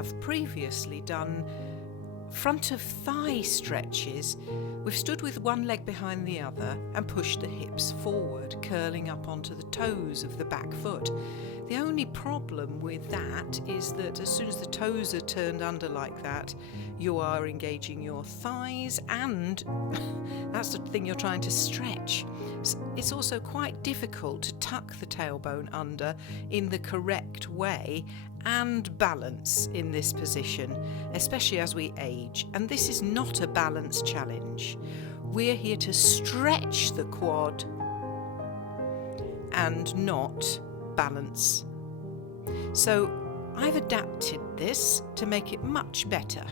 have previously done front of thigh stretches. We've stood with one leg behind the other and pushed the hips forward, curling up onto the toes of the back foot. The only problem with that is that as soon as the toes are turned under like that, you are engaging your thighs, and that's the thing you're trying to stretch. It's also quite difficult to tuck the tailbone under in the correct way and balance in this position, especially as we age. And this is not a balance challenge. We're here to stretch the quad and not balance. So I've adapted this to make it much better.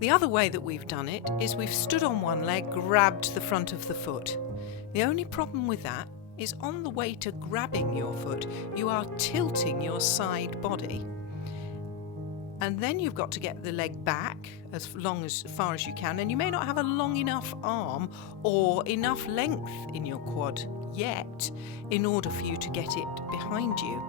The other way that we've done it is we've stood on one leg, grabbed the front of the foot. The only problem with that is on the way to grabbing your foot, you are tilting your side body. And then you've got to get the leg back as far as you can, and you may not have a long enough arm or enough length in your quad yet in order for you to get it behind you.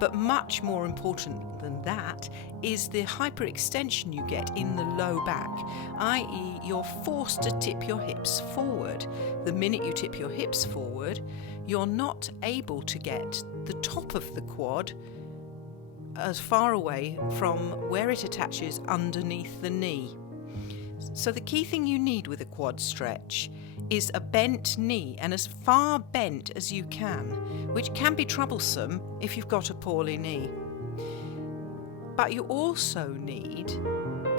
But much more important than that is the hyperextension you get in the low back, i.e. you're forced to tip your hips forward. The minute you tip your hips forward, you're not able to get the top of the quad as far away from where it attaches underneath the knee. So the key thing you need with a quad stretch is a bent knee, and as far bent as you can, which can be troublesome if you've got a poorly knee. But you also need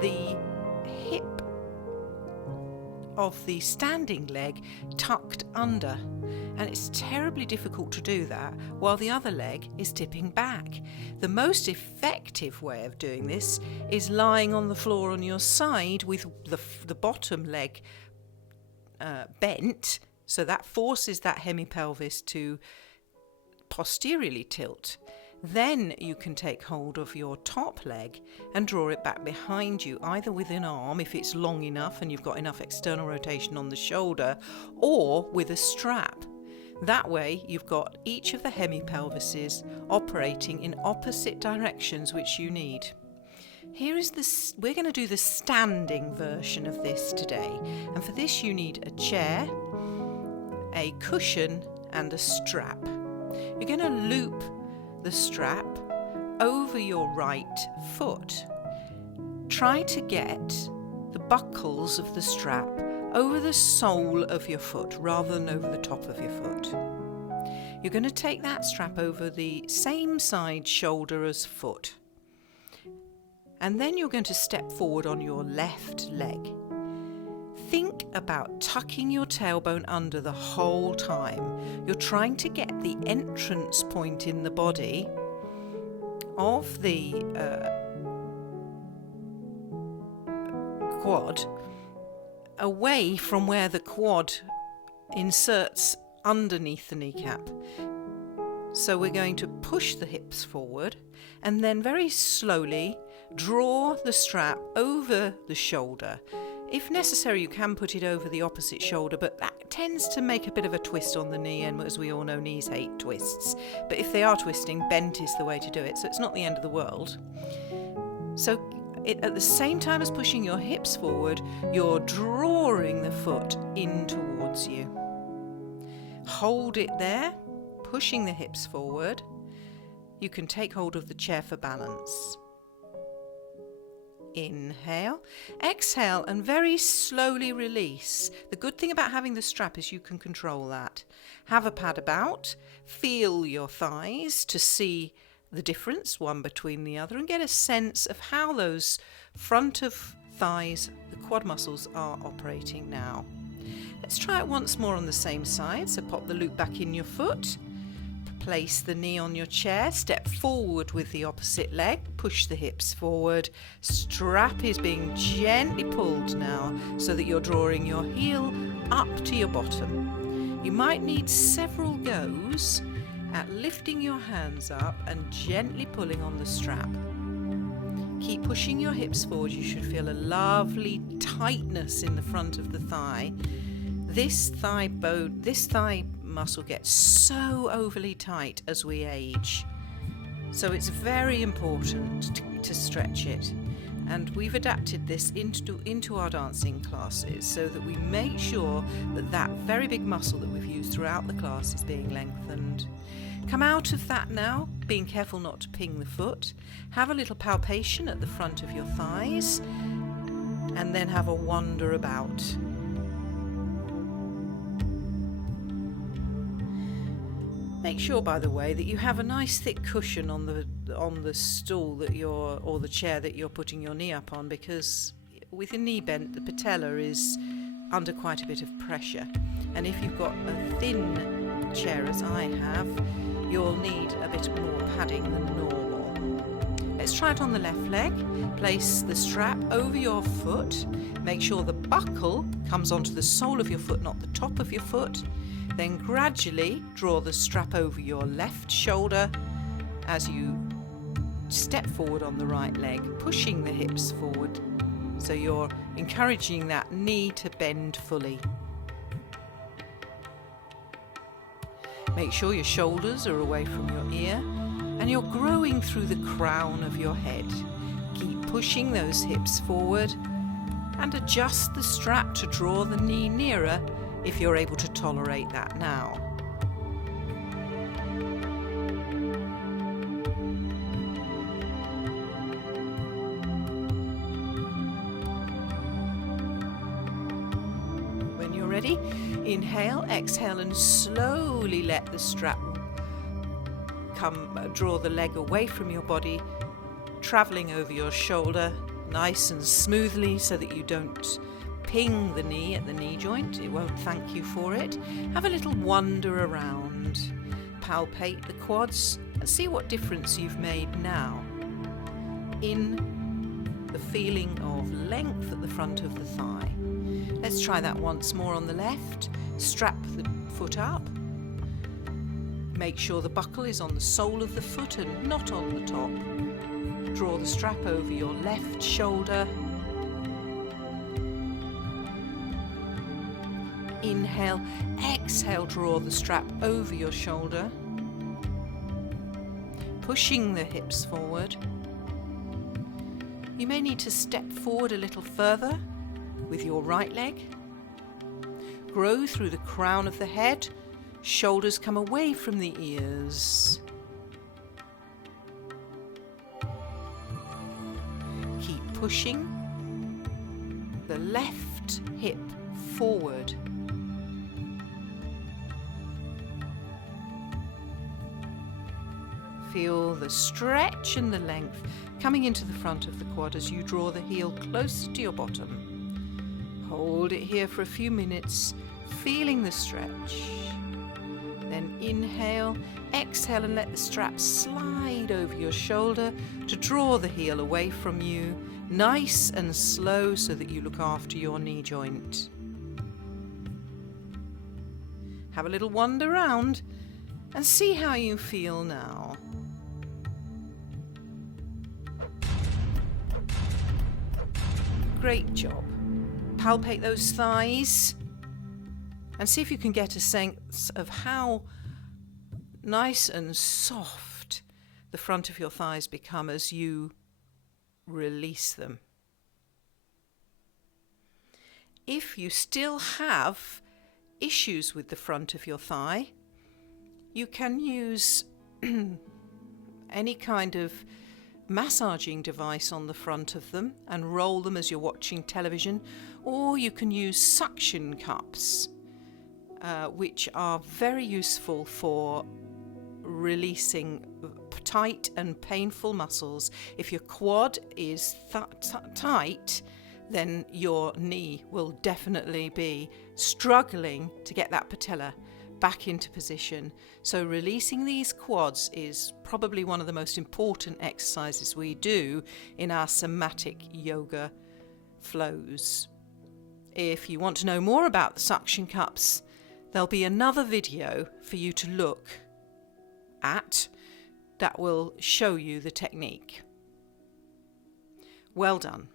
the hip of the standing leg tucked under, and it's terribly difficult to do that while the other leg is tipping back. The most effective way of doing this is lying on the floor on your side with the bottom leg bent, so that forces that hemipelvis to posteriorly tilt. Then you can take hold of your top leg and draw it back behind you, either with an arm if it's long enough and you've got enough external rotation on the shoulder, or with a strap. That way you've got each of the hemipelvises operating in opposite directions which you need. Here is this. We're going to do the standing version of this today, and for this you need a chair, a cushion and a strap. You're going to loop the strap over your right foot. Try to get the buckles of the strap over the sole of your foot rather than over the top of your foot. You're going to take that strap over the same side shoulder as foot. And then you're going to step forward on your left leg. Think about tucking your tailbone under the whole time. You're trying to get the entrance point in the body of the quad away from where the quad inserts underneath the kneecap. So we're going to push the hips forward and then very slowly draw the strap over the shoulder. If necessary, you can put it over the opposite shoulder, but that tends to make a bit of a twist on the knee, and as we all know, knees hate twists. But if they are twisting, bent is the way to do it, so it's not the end of the world. So at the same time as pushing your hips forward, you're drawing the foot in towards you. Hold it there, pushing the hips forward. You can take hold of the chair for balance. Inhale, exhale, and very slowly release. The good thing about having the strap is you can control that. Have a pad about, feel your thighs to see the difference one between the other, and get a sense of how those front of thighs, the quad muscles, are operating now. Let's try it once more on the same side. So pop the loop back in your foot. Place the knee on your chair, step forward with the opposite leg, push the hips forward. Strap is being gently pulled now so that you're drawing your heel up to your bottom. You might need several goes at lifting your hands up and gently pulling on the strap. Keep pushing your hips forward. You should feel a lovely tightness in the front of the thigh. This thigh muscle gets so overly tight as we age. So it's very important to stretch it. And we've adapted this into our dancing classes so that we make sure that that very big muscle that we've used throughout the class is being lengthened. Come out of that now, being careful not to ping the foot. Have a little palpation at the front of your thighs, and then have a wander about. Make sure, by the way, that you have a nice thick cushion on the stool that or the chair that you're putting your knee up on, because with a knee bent, the patella is under quite a bit of pressure. And if you've got a thin chair, as I have, you'll need a bit more padding than normal. Let's try it on the left leg. Place the strap over your foot. Make sure the buckle comes onto the sole of your foot, not the top of your foot. Then gradually draw the strap over your left shoulder as you step forward on the right leg, pushing the hips forward. So you're encouraging that knee to bend fully. Make sure your shoulders are away from your ear and you're growing through the crown of your head. Keep pushing those hips forward and adjust the strap to draw the knee nearer if you're able to tolerate that now. When you're ready, inhale, exhale, and slowly let the strap draw the leg away from your body, traveling over your shoulder nice and smoothly so that you don't ping the knee at the knee joint. It won't thank you for it. Have a little wander around. Palpate the quads and see what difference you've made now in the feeling of length at the front of the thigh. Let's try that once more on the left. Strap the foot up. Make sure the buckle is on the sole of the foot and not on the top. Draw the strap over your left shoulder. Inhale, exhale, draw the strap over your shoulder, pushing the hips forward. You may need to step forward a little further with your right leg. Grow through the crown of the head, shoulders come away from the ears. Keep pushing the left hip forward. Feel the stretch and the length coming into the front of the quad as you draw the heel close to your bottom. Hold it here for a few minutes, feeling the stretch. Then inhale, exhale, and let the strap slide over your shoulder to draw the heel away from you, nice and slow so that you look after your knee joint. Have a little wander around and see how you feel now. Great job. Palpate those thighs and see if you can get a sense of how nice and soft the front of your thighs become as you release them. If you still have issues with the front of your thigh, you can use any kind of massaging device on the front of them and roll them as you're watching television, or you can use suction cups, which are very useful for releasing tight and painful muscles. If your quad is tight, then your knee will definitely be struggling to get that patella back into position. So releasing these quads is probably one of the most important exercises we do in our somatic yoga flows. If you want to know more about the suction cups, there'll be another video for you to look at that will show you the technique. Well done.